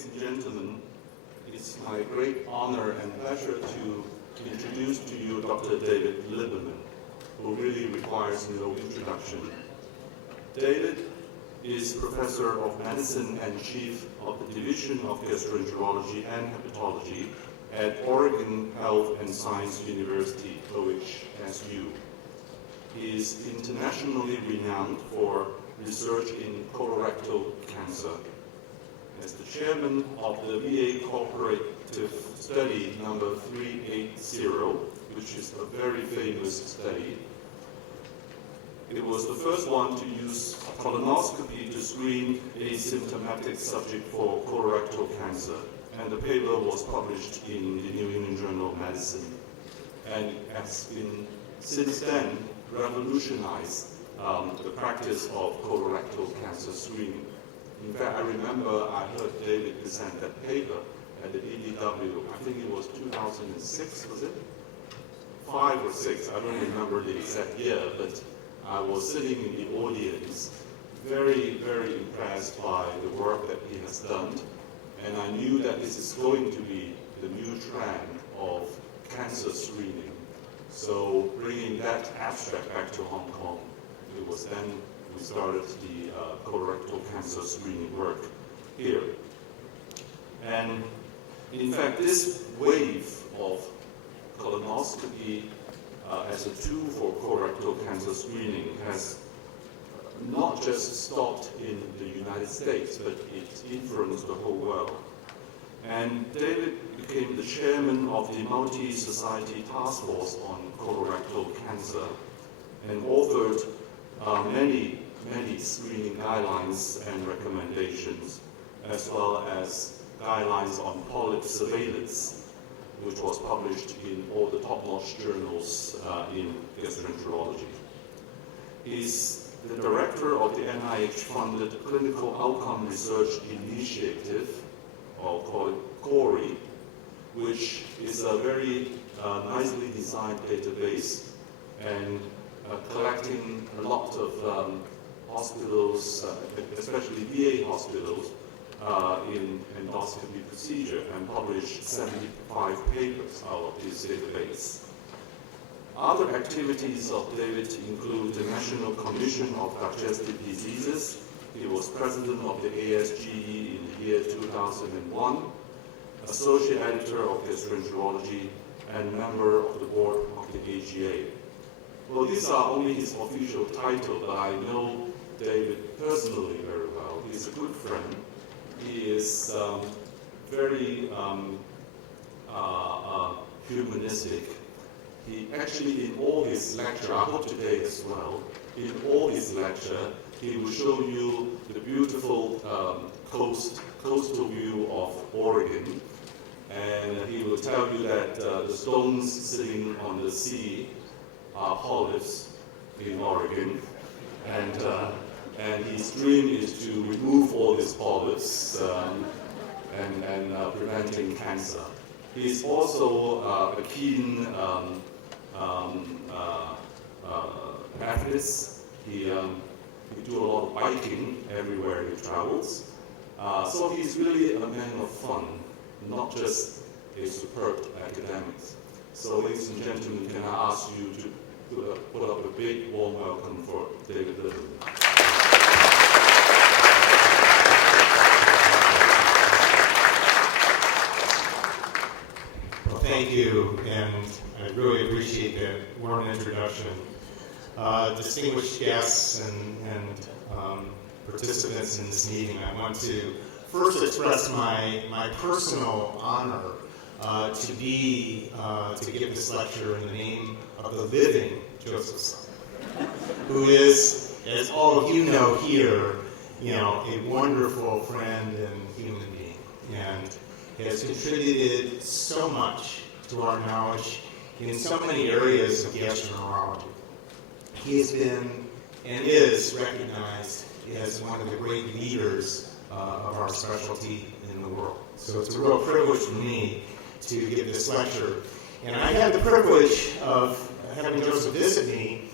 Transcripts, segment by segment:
Ladies and gentlemen, it's my great honor and pleasure to introduce to you Dr. David Lieberman, who really requires no introduction. David is Professor of Medicine and Chief of the Division of Gastroenterology and Hepatology at Oregon Health and Science University, OHSU. He is internationally renowned for research in colorectal cancer. As the chairman of the VA Cooperative Study number 380, which is a very famous study, it was the first one to use colonoscopy to screen asymptomatic subject for colorectal cancer. And the paper was published in the New England Journal of Medicine. And has been, since then, revolutionized the practice of colorectal cancer screening. In fact, I remember I heard David present that paper at the IDD. I think it was 2006, was it? 5 or 6, I don't remember the exact year, but I was sitting in the audience, very, very impressed by the work that he has done. And I knew that this is going to be the new trend of cancer screening. So bringing that abstract back to Hong Kong, it was then we started the colorectal cancer screening work here. And in fact, this wave of colonoscopy as a tool for colorectal cancer screening has not just stopped in the United States, but it influenced the whole world. And David became the chairman of the Multi-Society Task Force on Colorectal Cancer and authored many screening guidelines and recommendations, as well as guidelines on polyp surveillance, which was published in all the top-notch journals in gastroenterology. He's the director of the NIH-funded Clinical Outcome Research Initiative, or call it CORI, which is a very nicely designed database and collecting a lot of hospitals, especially VA hospitals, in endoscopy procedure, and published 75 papers out of this database. Other activities of David include the National Commission of Digestive Diseases. He was president of the ASGE in the year 2001, associate editor of Gastroenterology, and member of the board of the AGA. Well, these are only his official title, but I know David personally very well. He's a good friend. He is very humanistic. He actually, in all his lecture, I hope today as well, in all his lecture, he will show you the beautiful coastal view of Oregon. And he will tell you that the stones sitting on the sea are polyps in Oregon. And his dream is to remove all these polyps and preventing cancer. He's also a keen athlete. He do a lot of biking everywhere he travels. So he's really a man of fun, not just a superb academic. So ladies and gentlemen, can I ask you to put up a big warm welcome for David Lieberman. Well, thank you, and I really appreciate that warm introduction. Distinguished guests and participants in this meeting, I want to first express my personal honor to give this lecture in the name of the living Joseph Son, who is, as all of you know here, a wonderful friend and human being, and has contributed so much to our knowledge in so many areas of gastroenterology. He has been and is recognized as one of the great leaders of our specialty in the world. So it's a real privilege for me to give this lecture. And I had the privilege of having Joseph visit me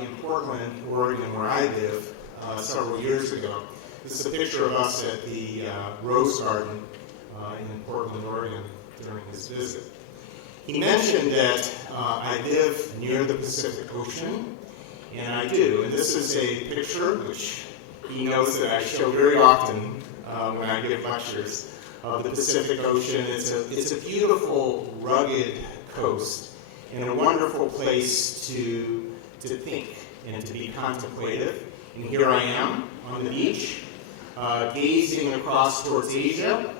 in Portland, Oregon, where I live, several years ago. This is a picture of us at the Rose Garden in Portland, Oregon during his visit. He mentioned that I live near the Pacific Ocean, and I do. And this is a picture which he knows that I show very often when I give lectures of the Pacific Ocean. It's a beautiful, rugged coast and a wonderful place to think and to be contemplative. And here I am on the beach, gazing across towards Asia,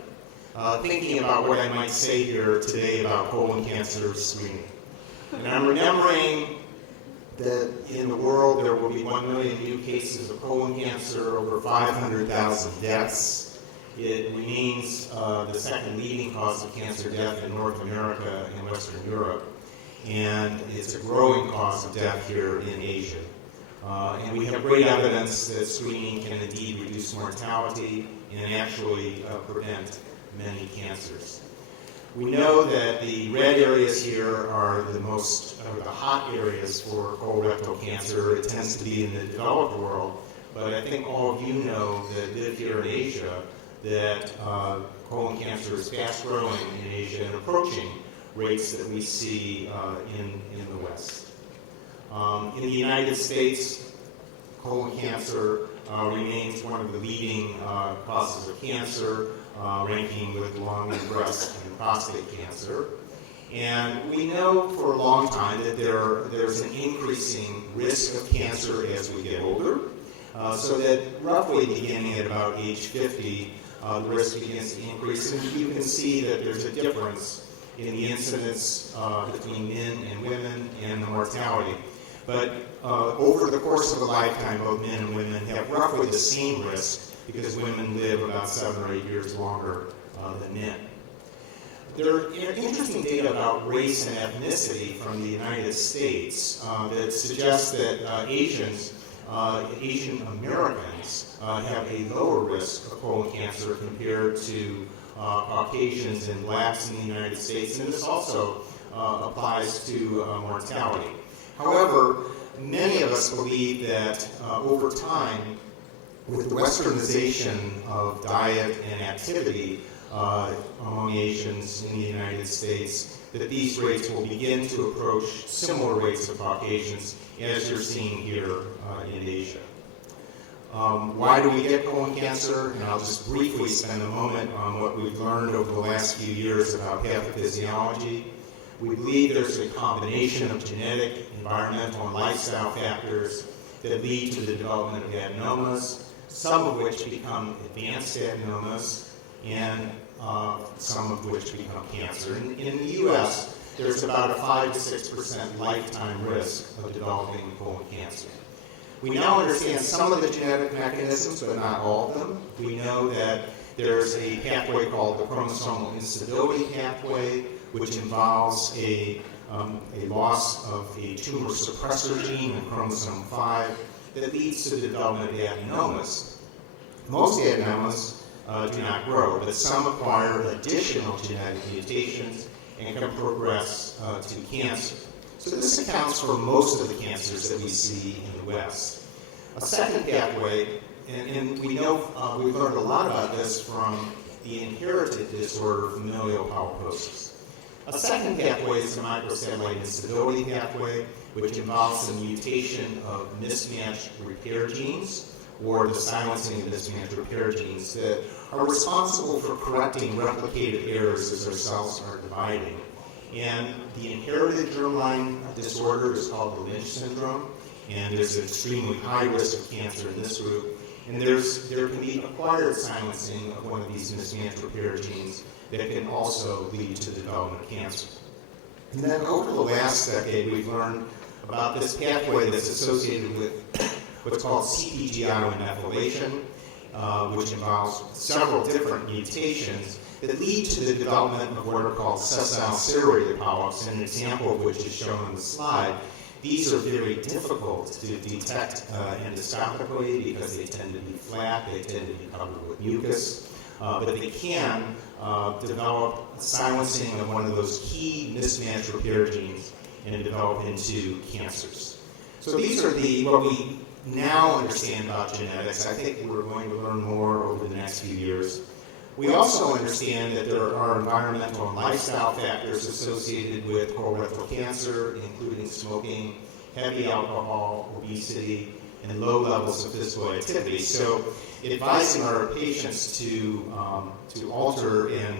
thinking about what I might say here today about colon cancer screening. And I'm remembering that in the world there will be 1 million new cases of colon cancer, over 500,000 deaths. It remains the second leading cause of cancer death in North America and Western Europe. And it's a growing cause of death here in Asia. And we have great evidence that screening can indeed reduce mortality and actually prevent many cancers. We know that the red areas here are the hot areas for colorectal cancer. It tends to be in the developed world, but I think all of you know that live here in Asia that colon cancer is fast growing in Asia and approaching rates that we see in the West. In the United States, colon cancer remains one of the leading causes of cancer, ranking with lung and breast and prostate cancer. And we know for a long time that there's an increasing risk of cancer as we get older, so that roughly beginning at about age 50, the risk begins to increase. And you can see that there's a difference in the incidence between men and women and the mortality. But over the course of a lifetime, both men and women have roughly the same risk because women live about 7 or 8 years longer than men. There are interesting data about race and ethnicity from the United States that suggests that Asian Americans have a lower risk of colon cancer compared to Caucasians and blacks in the United States, and this also applies to mortality. However, many of us believe that over time, with the westernization of diet and activity among Asians in the United States, that these rates will begin to approach similar rates of Caucasians as you're seeing here in Asia. Why do we get colon cancer? And I'll just briefly spend a moment on what we've learned over the last few years about pathophysiology. We believe there's a combination of genetic, environmental, and lifestyle factors that lead to the development of adenomas, some of which become advanced adenomas, and some of which become cancer. In the U.S., there's about a 5 to 6% lifetime risk of developing colon cancer. We now understand some of the genetic mechanisms, but not all of them. We know that there's a pathway called the chromosomal instability pathway, which involves a loss of a tumor suppressor gene in chromosome 5 that leads to the development of adenomas. Most adenomas do not grow, but some acquire additional genetic mutations and can progress to cancer. So this accounts for most of the cancers that we see in the West. A second pathway, and we know we've learned a lot about this from the inherited disorder familial polyposis. A second pathway is the microsatellite instability pathway, which involves the mutation of mismatched repair genes, or the silencing of mismatched repair genes that are responsible for correcting replicated errors as our cells are dividing. And the inherited germline disorder is called the Lynch syndrome, and there's an extremely high risk of cancer in this group. And there can be acquired silencing of one of these mismatched repair genes that can also lead to the development of cancer. And then over the last decade, we've learned about this pathway that's associated with what's called CPGI methylation, which involves several different mutations that lead to the development of what are called sessile serrated polyps, and an example of which is shown on the slide. These are very difficult to detect endoscopically because they tend to be flat, they tend to be covered with mucus, but they can develop silencing of one of those key mismatched repair genes and develop into cancers. So these are what we now understand about genetics. I think we're going to learn more over the next few years. We also understand that there are environmental and lifestyle factors associated with colorectal cancer, including smoking, heavy alcohol, obesity, and low levels of physical activity. So advising our patients to alter and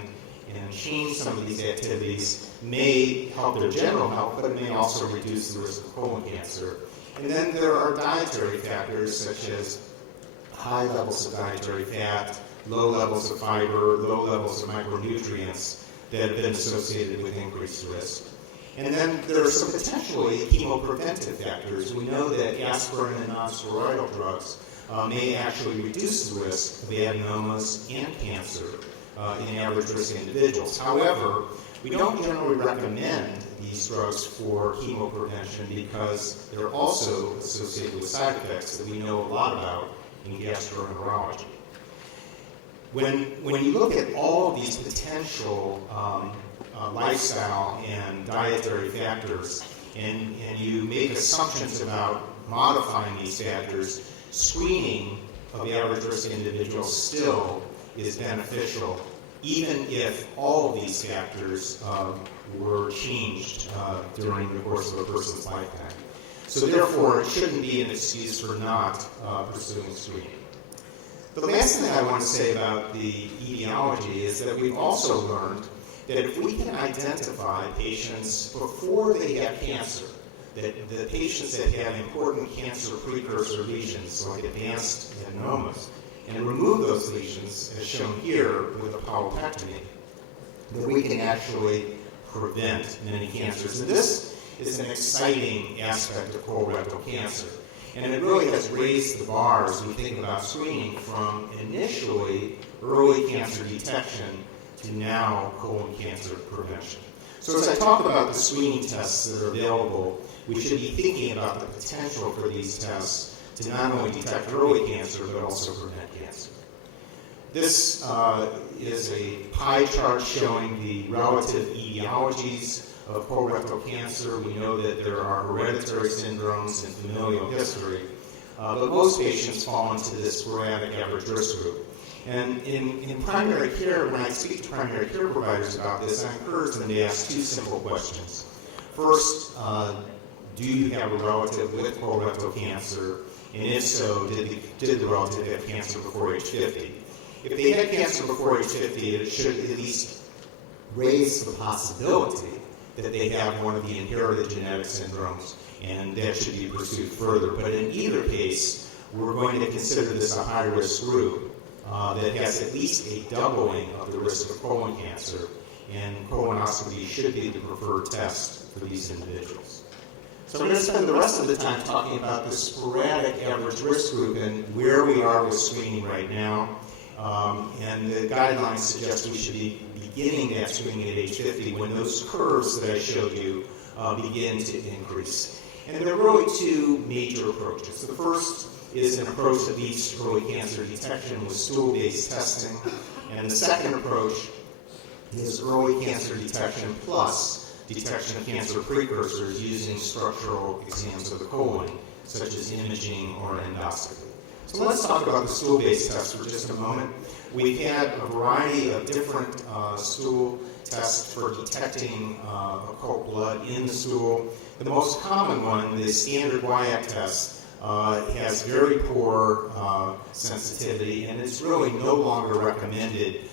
change some of these activities may help their general health, but it may also reduce the risk of colon cancer. And then there are dietary factors such as high levels of dietary fat, low levels of fiber, low levels of micronutrients that have been associated with increased risk. And then there are some potentially chemopreventive factors. We know that aspirin and nonsteroidal drugs may actually reduce the risk of adenomas and cancer in average-risk individuals. However, we don't generally recommend these drugs for chemoprevention because they're also associated with side effects that we know a lot about in gastroenterology. When you look at all of these potential lifestyle and dietary factors, and you make assumptions about modifying these factors, screening of average-risk individuals still is beneficial, even if all of these factors were changed during the course of a person's lifetime. So therefore, it shouldn't be an excuse for not pursuing screening. The last thing I want to say about the etiology is that we've also learned that if we can identify patients before they have cancer, that the patients that have important cancer precursor lesions, like advanced adenomas, and remove those lesions, as shown here with a polypectomy, that we can actually prevent many cancers. And this is an exciting aspect of colorectal cancer. And it really has raised the bar as we think about screening from initially early cancer detection to now colon cancer prevention. So as I talk about the screening tests that are available, we should be thinking about the potential for these tests to not only detect early cancer, but also prevent cancer. This is a pie chart showing the relative etiologies of colorectal cancer. We know that there are hereditary syndromes and familial history, but most patients fall into this sporadic average risk group. And in primary care, when I speak to primary care providers about this, I encourage them to ask two simple questions. First, do you have a relative with colorectal cancer? And if so, did the relative have cancer before age 50? If they had cancer before age 50, it should at least raise the possibility that they have one of the inherited genetic syndromes, and that should be pursued further. But in either case, we're going to consider this a high-risk group that has at least a doubling of the risk of colon cancer, and colonoscopy should be the preferred test for these individuals. So I'm going to spend the rest of the time talking about the sporadic average risk group and where we are with screening right now. And the guidelines suggest we should be beginning that screening at age 50 when those curves that I showed you begin to increase. And there are really two major approaches. The first is an approach that leads to early cancer detection with stool-based testing. And the second approach is early cancer detection plus detection of cancer precursors using structural exams of the colon, such as imaging or endoscopy. So let's talk about the stool-based test for just a moment. We've had a variety of different stool tests for detecting occult blood in the stool. The most common one, the standard WIAC test, has very poor sensitivity, and it's really no longer recommended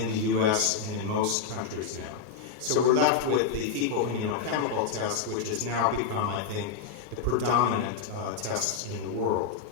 in the U.S. and in most countries now. So we're left with the fecal immunochemical test, which has now become, I think, the predominant test in the world.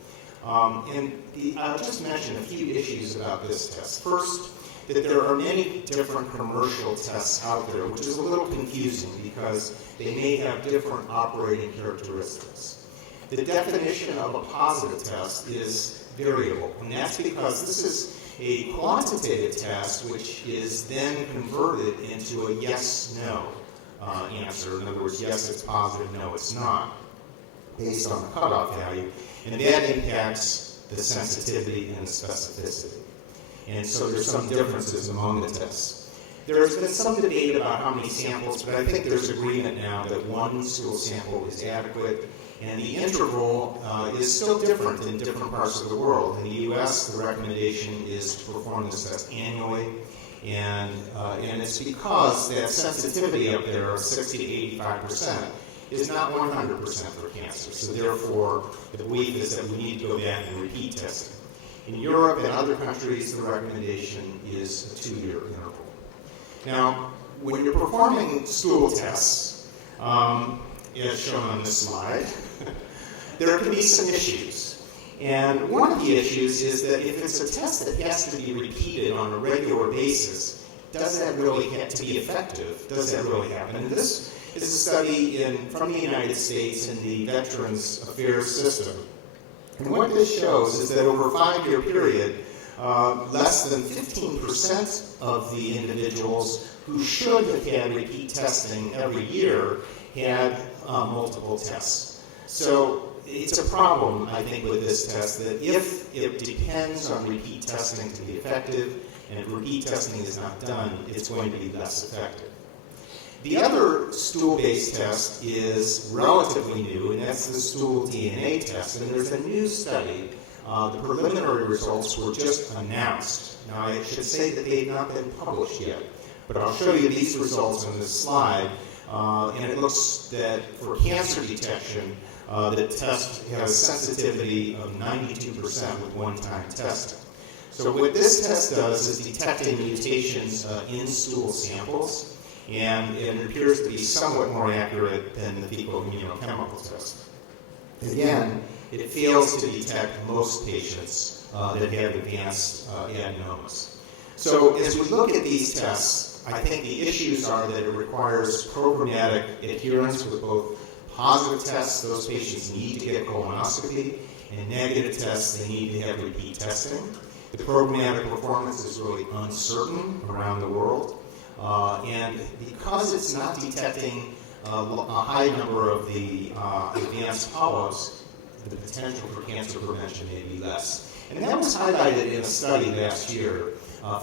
I'll just mention a few issues about this test. First, that there are many different commercial tests out there, which is a little confusing because they may have different operating characteristics. The definition of a positive test is variable, and that's because this is a quantitative test which is then converted into a yes-no answer. In other words, yes, it's positive, no, it's not, based on the cutoff value. And that impacts the sensitivity and the specificity. And so there's some differences among the tests. There has been some debate about how many samples, but I think there's agreement now that one stool sample is adequate. And the interval is still different in different parts of the world. In the U.S., the recommendation is to perform this test annually, and it's because that sensitivity up there of 60 to 85% is not 100% for cancer. So therefore, the belief is that we need to go back and repeat testing. In Europe and other countries, the recommendation is a 2-year interval. Now, when you're performing stool tests, as shown on this slide, there can be some issues. And one of the issues is that if it's a test that has to be repeated on a regular basis, does that really have to be effective? Does that really happen? And this is a study from the United States in the Veterans Affairs system. And what this shows is that over a 5-year period, less than 15% of the individuals who should have had repeat testing every year had multiple tests. So it's a problem, I think, with this test that if it depends on repeat testing to be effective, and if repeat testing is not done, it's going to be less effective. The other stool-based test is relatively new, and that's the stool DNA test. And there's a new study. The preliminary results were just announced. Now, I should say that they have not been published yet, but I'll show you these results on this slide. And it looks that for cancer detection, the test has sensitivity of 92% with one-time testing. So what this test does is detecting mutations in stool samples, and it appears to be somewhat more accurate than the fecal immunochemical test. Again, it fails to detect most patients that have advanced adenomas. So as we look at these tests, I think the issues are that it requires programmatic adherence with both positive tests, those patients need to get colonoscopy, and negative tests, they need to have repeat testing. The programmatic performance is really uncertain around the world. And because it's not detecting a high number of the advanced polyps, the potential for cancer prevention may be less. And that was highlighted in a study last year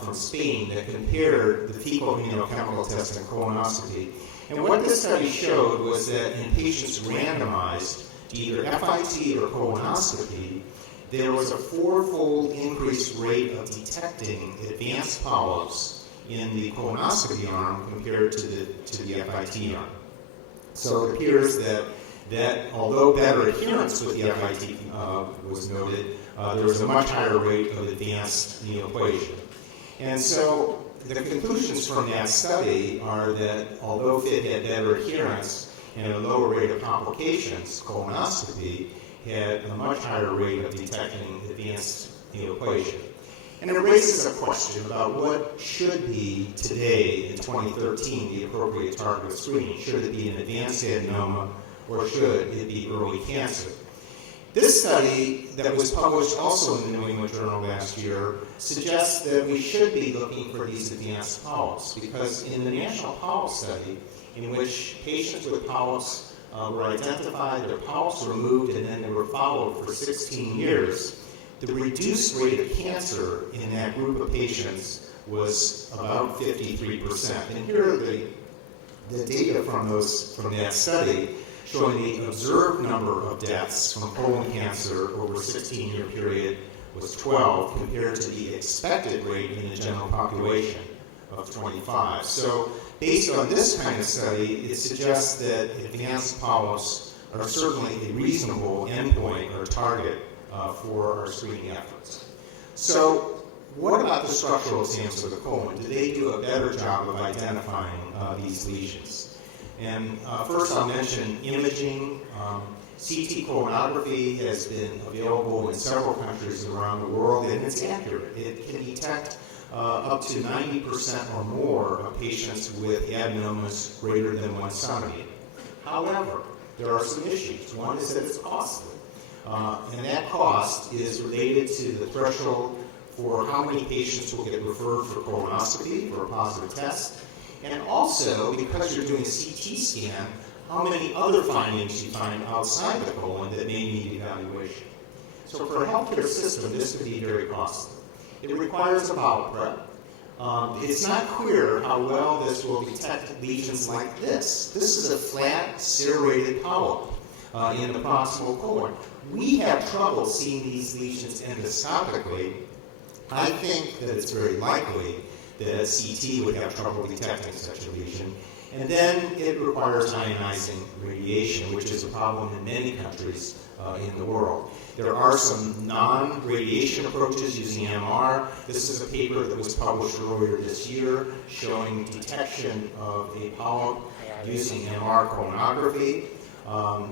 from Spain that compared the fecal immunochemical test and colonoscopy. And what this study showed was that in patients randomized to either FIT or colonoscopy, there was a 4-fold increased rate of detecting advanced polyps in the colonoscopy arm compared to the FIT arm. So it appears that although better adherence with the FIT was noted, there was a much higher rate of advanced neoplasia. And so the conclusions from that study are that although FIT had better adherence and a lower rate of complications, colonoscopy had a much higher rate of detecting advanced neoplasia. And it raises a question about what should be today in 2013 the appropriate target of screening. Should it be an advanced adenoma or should it be early cancer? This study that was published also in the New England Journal last year suggests that we should be looking for these advanced polyps because in the National Polyp Study, in which patients with polyps were identified, their polyps were removed, and then they were followed for 16 years, the reduced rate of cancer in that group of patients was about 53%. And here are the data from that study showing the observed number of deaths from colon cancer over a 16-year period was 12 compared to the expected rate in the general population of 25. So based on this kind of study, it suggests that advanced polyps are certainly a reasonable endpoint or target for our screening efforts. So what about the structural exams of the colon? Do they do a better job of identifying these lesions? And first I'll mention imaging. CT colonography has been available in several countries around the world, and it's accurate. It can detect up to 90% or more of patients with adenomas greater than 1 centimeter. However, there are some issues. One is that it's costly. And that cost is related to the threshold for how many patients will get referred for colonoscopy for a positive test, and also because you're doing a CT scan, how many other findings you find outside the colon that may need evaluation. So for a healthcare system, this could be very costly. It requires a bowel prep. It's not clear how well this will detect lesions like this. This is a flat, serrated polyp. in the proximal colon. We have trouble seeing these lesions endoscopically. I think that it's very likely that CT would have trouble detecting such a lesion. And then it requires ionizing radiation, which is a problem in many countries in the world. There are some non-radiation approaches using MR. This is a paper that was published earlier this year showing detection of a polyp using MR colonography.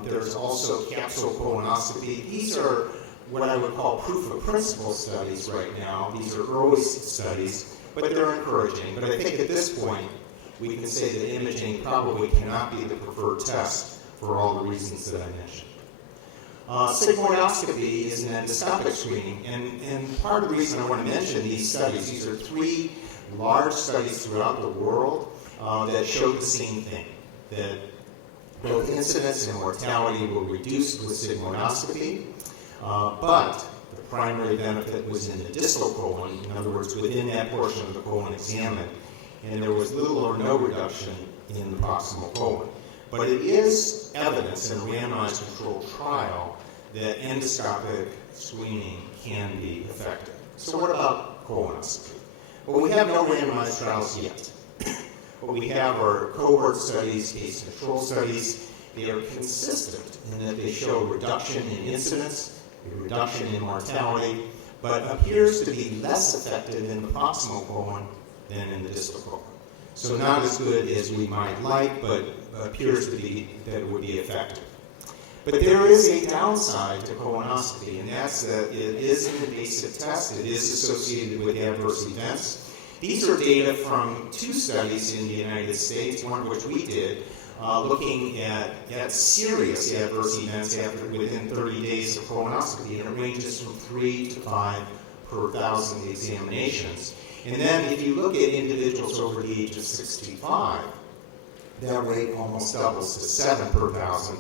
There's also capsule colonoscopy. These are what I would call proof of principle studies right now. These are early studies, but they're encouraging. But I think at this point, we can say that imaging probably cannot be the preferred test for all the reasons that I mentioned. Sigmoidoscopy is an endoscopic screening, and part of the reason I want to mention these studies, these are 3 large studies throughout the world that showed the same thing, that both incidence and mortality were reduced with sigmoidoscopy, but the primary benefit was in the distal colon, in other words, within that portion of the colon examined, and there was little or no reduction in the proximal colon. But it is evidence in a randomized controlled trial that endoscopic screening can be effective. So what about colonoscopy? Well, we have no randomized trials yet. What we have are cohort studies, case control studies. They are consistent in that they show reduction in incidence, a reduction in mortality, but appears to be less effective in the proximal colon than in the distal colon. So not as good as we might like, but appears to be that it would be effective. But there is a downside to colonoscopy, and that's that it is an invasive test. It is associated with adverse events. These are data from 2 studies in the United States, one of which we did, looking at serious adverse events within 30 days of colonoscopy, and it ranges from 3 to 5 per 1,000 examinations. And then if you look at individuals over the age of 65, that rate almost doubles to 7 per 1,000.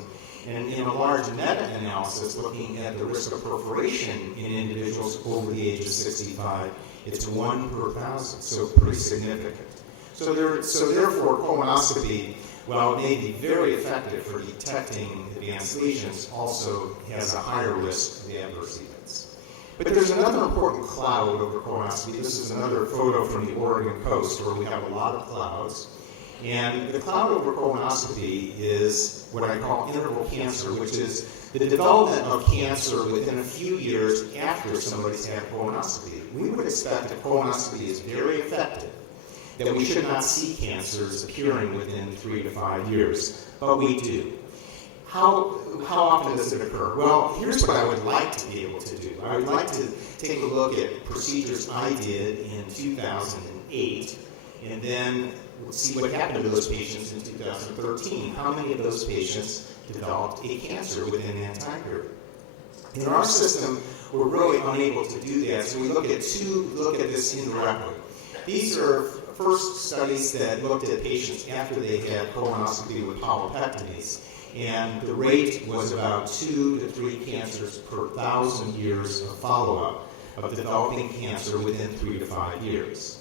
And in a large meta-analysis looking at the risk of perforation in individuals over the age of 65, it's 1 per 1,000, so pretty significant. So therefore, colonoscopy, while it may be very effective for detecting advanced lesions, also has a higher risk of adverse events. But there's another important cloud over colonoscopy. This is another photo from the Oregon coast where we have a lot of clouds. And the cloud over colonoscopy is what I call interval cancer, which is the development of cancer within a few years after somebody's had colonoscopy. We would expect that colonoscopy is very effective, that we should not see cancers appearing within 3 to 5 years, but we do. How often does it occur? Well, here's what I would like to be able to do. I would like to take a look at procedures I did in 2008, and then see what happened to those patients in 2013. How many of those patients developed a cancer within that time period? In our system, we're really unable to do that, so we look at this indirectly. These are first studies that looked at patients after they had colonoscopy with polypectomies, and the rate was about 2 to 3 cancers per 1,000 years of follow-up of developing cancer within 3 to 5 years.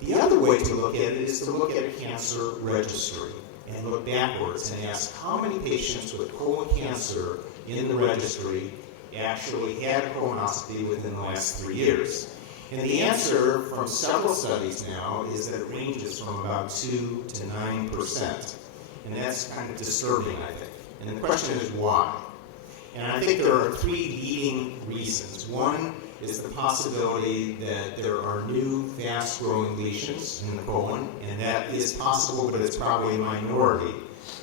The other way to look at it is to look at a cancer registry and look backwards and ask how many patients with colon cancer in the registry actually had a colonoscopy within the last 3 years. And the answer from several studies now is that it ranges from about 2 to 9%. And that's kind of disturbing, I think. And the question is why? And I think there are 3 leading reasons. One is the possibility that there are new fast-growing lesions in the colon, and that is possible, but it's probably a minority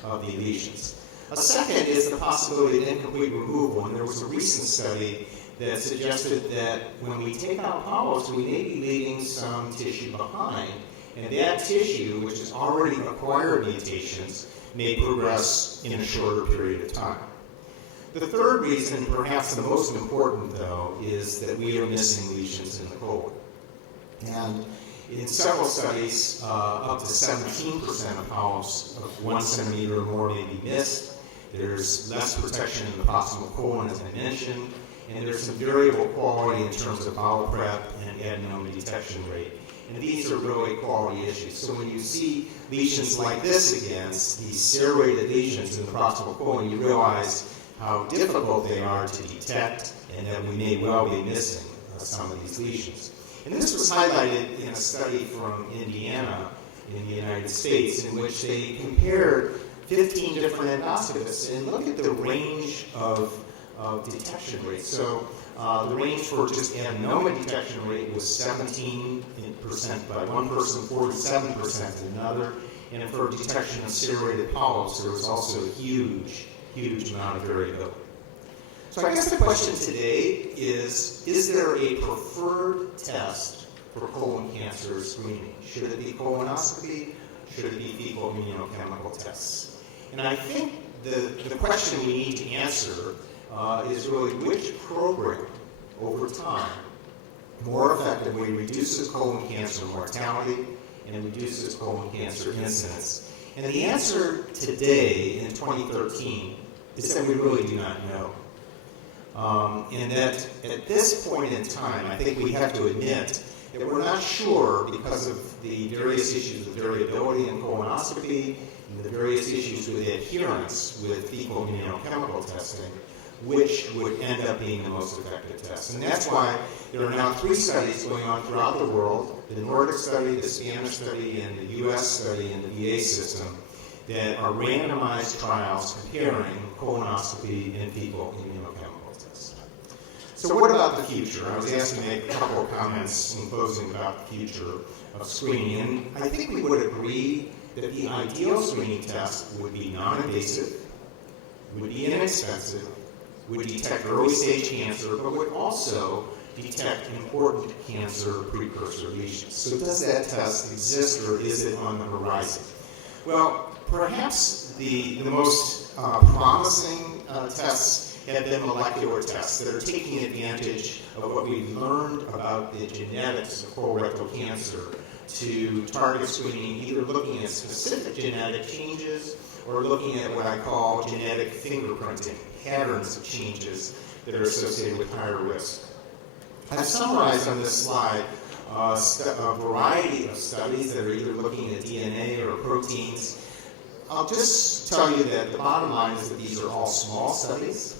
of the lesions. A second is the possibility of incomplete removal, and there was a recent study that suggested that when we take out polyps, we may be leaving some tissue behind, and that tissue, which has already acquired mutations, may progress in a shorter period of time. The third reason, perhaps the most important though, is that we are missing lesions in the colon. And in several studies, up to 17% of polyps of 1 centimeter or more may be missed. There's less protection in the proximal colon, as I mentioned, and there's some variable quality in terms of bowel prep and adenoma detection rate. And these are really quality issues. So when you see lesions like this against these serrated lesions in the proximal colon, you realize how difficult they are to detect, and that we may well be missing some of these lesions. And this was highlighted in a study from Indiana in the United States, in which they compared 15 different endoscopists and looked at the range of detection rates. So the range for just adenoma detection rate was 17% by one person, 47% in another. And for detection of serrated polyps, there was also a huge amount of variability. So I guess the question today is there a preferred test for colon cancer screening? Should it be colonoscopy? Should it be fecal immunochemical tests? And I think the question we need to answer is really which program over time more effectively reduces colon cancer mortality and reduces colon cancer incidence. And the answer today in 2013 is that we really do not know. And that at this point in time, I think we have to admit that we're not sure because of the various issues with variability in colonoscopy and the various issues with adherence with fecal immunochemical testing, which would end up being the most effective test. And that's why there are now 3 studies going on throughout the world, the Nordic study, the Spanish study, and the US study in the VA system, that are randomized trials comparing colonoscopy and fecal immunochemical tests. So what about the future? I was asked to make a couple of comments in closing about the future of screening. And I think we would agree that the ideal screening test would be non-invasive, would be inexpensive, would detect early stage cancer, but would also detect important cancer precursor lesions. So does that test exist, or is it on the horizon? Well, perhaps the most promising tests have been molecular tests that are taking advantage of what we've learned about the genetics of colorectal cancer to target screening, either looking at specific genetic changes or looking at what I call genetic fingerprinting, patterns of changes that are associated with higher risk. I've summarized on this slide a variety of studies that are either looking at DNA or proteins. I'll just tell you that the bottom line is that these are all small studies.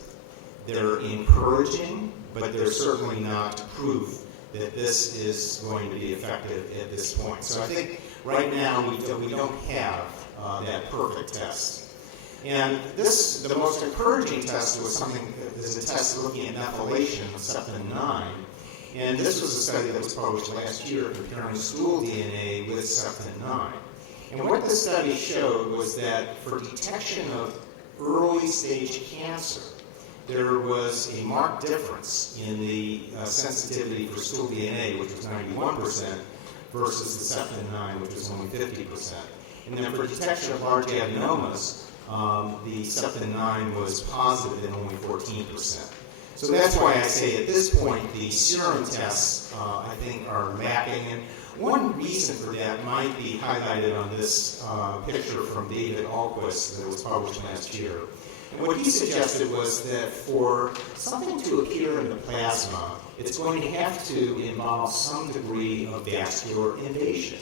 They're encouraging, but they're certainly not proof that this is going to be effective at this point. So I think right now we don't have that perfect test. And the most encouraging test was is a test looking at methylation of septin-9. And this was a study that was published last year comparing stool DNA with septin-9. And what the study showed was that for detection of early stage cancer, there was a marked difference in the sensitivity for stool DNA, which was 91%, versus the septin-9, which was only 50%. And then for detection of large adenomas, the septin-9 was positive in only 14%. So that's why I say at this point the serum tests, I think, are lacking. And one reason for that might be highlighted on this picture from David Ahlquist that was published last year. And what he suggested was that for something to appear in the plasma, it's going to have to involve some degree of vascular invasion.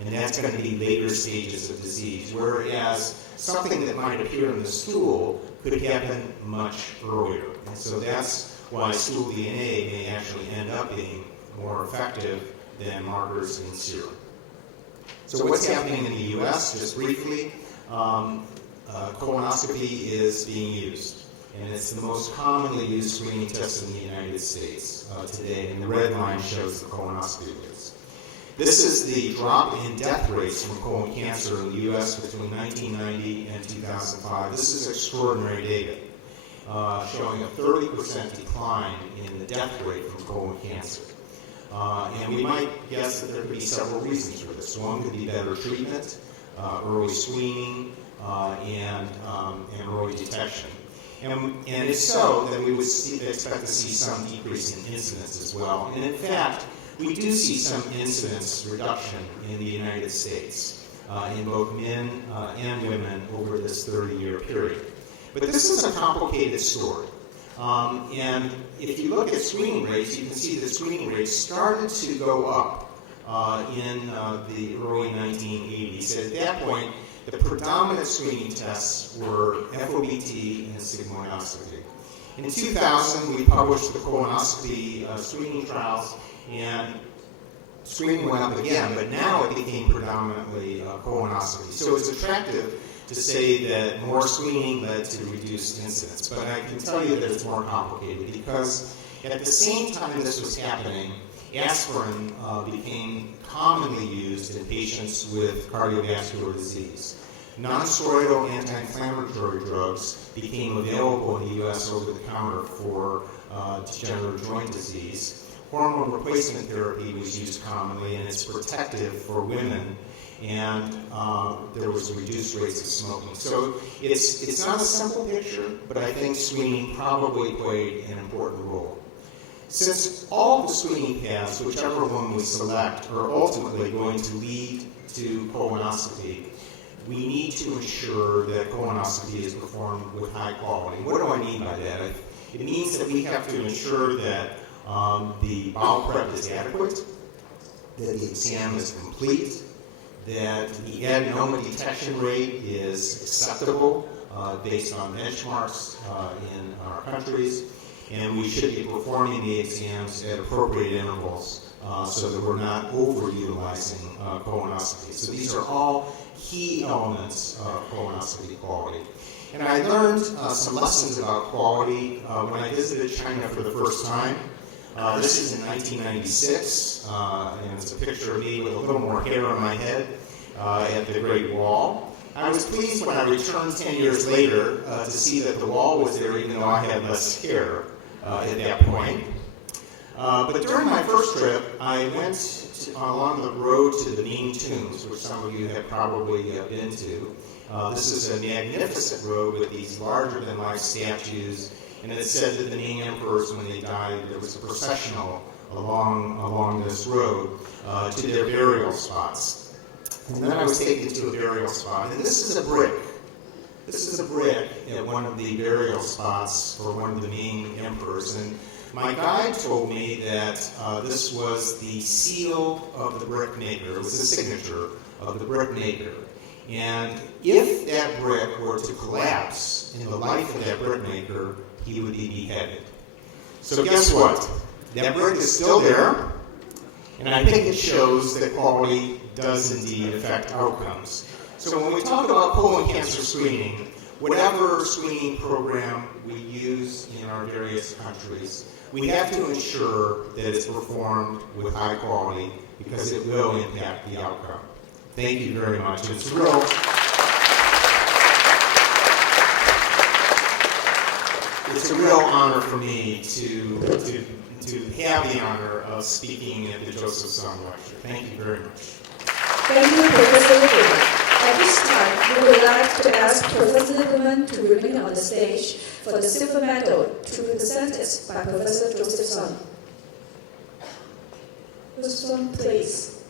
And that's going to be later stages of disease, whereas something that might appear in the stool could happen much earlier. And so that's why stool DNA may actually end up being more effective than markers in serum. So what's happening in the U.S., just briefly, colonoscopy is being used. And it's the most commonly used screening test in the United States today. And the red line shows the colonoscopy rates. This is the drop in death rates from colon cancer in the U.S. between 1990 and 2005. This is extraordinary data, showing a 30% decline in the death rate from colon cancer. And we might guess that there could be several reasons for this. One could be better treatment, early screening, and early detection. And if so, then we would expect to see some decrease in incidence as well. And in fact, we do see some incidence reduction in the United States in both men and women over this 30-year period. But this is a complicated story. And if you look at screening rates, you can see that screening rates started to go up in the early 1980s. At that point, the predominant screening tests were FOBT and sigmoidoscopy. In 2000, we published the colonoscopy screening trials, and screening went up again, but now it became predominantly colonoscopy. So it's attractive to say that more screening led to reduced incidence, but I can tell you that it's more complicated because at the same time this was happening, aspirin became commonly used in patients with cardiovascular disease. Non-steroidal anti-inflammatory drugs became available in the U.S. over the counter for degenerative joint disease. Hormone replacement therapy was used commonly, and it's protective for women, and there was reduced rates of smoking. So it's not a simple picture, but I think screening probably played an important role. Since all of the screening paths, whichever one we select, are ultimately going to lead to colonoscopy, we need to ensure that colonoscopy is performed with high quality. What do I mean by that? It means that we have to ensure that the bowel prep is adequate, that the exam is complete, that the adenoma detection rate is acceptable based on benchmarks in our countries, and we should be performing the exams at appropriate intervals so that we're not overutilizing colonoscopy. So these are all key elements of colonoscopy quality. And I learned some lessons about quality when I visited China for the first time. This is in 1996, and it's a picture of me with a little more hair on my head at the Great Wall. I was pleased when I returned 10 years later to see that the wall was there even though I had less hair at that point. But during my first trip, I went along the road to the Ming Tombs, which some of you have probably been to. This is a magnificent road with these larger-than-life statues, and it said that the Ming emperors, when they died, there was a processional along this road to their burial spots. And then I was taken to a burial spot, and this is a brick. This is a brick at one of the burial spots for one of the Ming emperors, and my guide told me that this was the seal of the brick maker. It was the signature of the brick maker. And if that brick were to collapse in the life of that brick maker, he would be beheaded. So guess what? That brick is still there, and I think it shows that quality does indeed affect outcomes. So when we talk about colon cancer screening, whatever screening program we use in our various countries, we have to ensure that it's performed with high quality because it will impact the outcome. Thank you very much. It's a real honor for me to have the honor of speaking at the Joseph Sung Lecture. Thank you very much. Thank you, Professor Lieberman. At this time, we would like to ask Professor Lieberman to remain on the stage for the silver medal to be presented by Professor Joseph Sung. Professor Sung, please.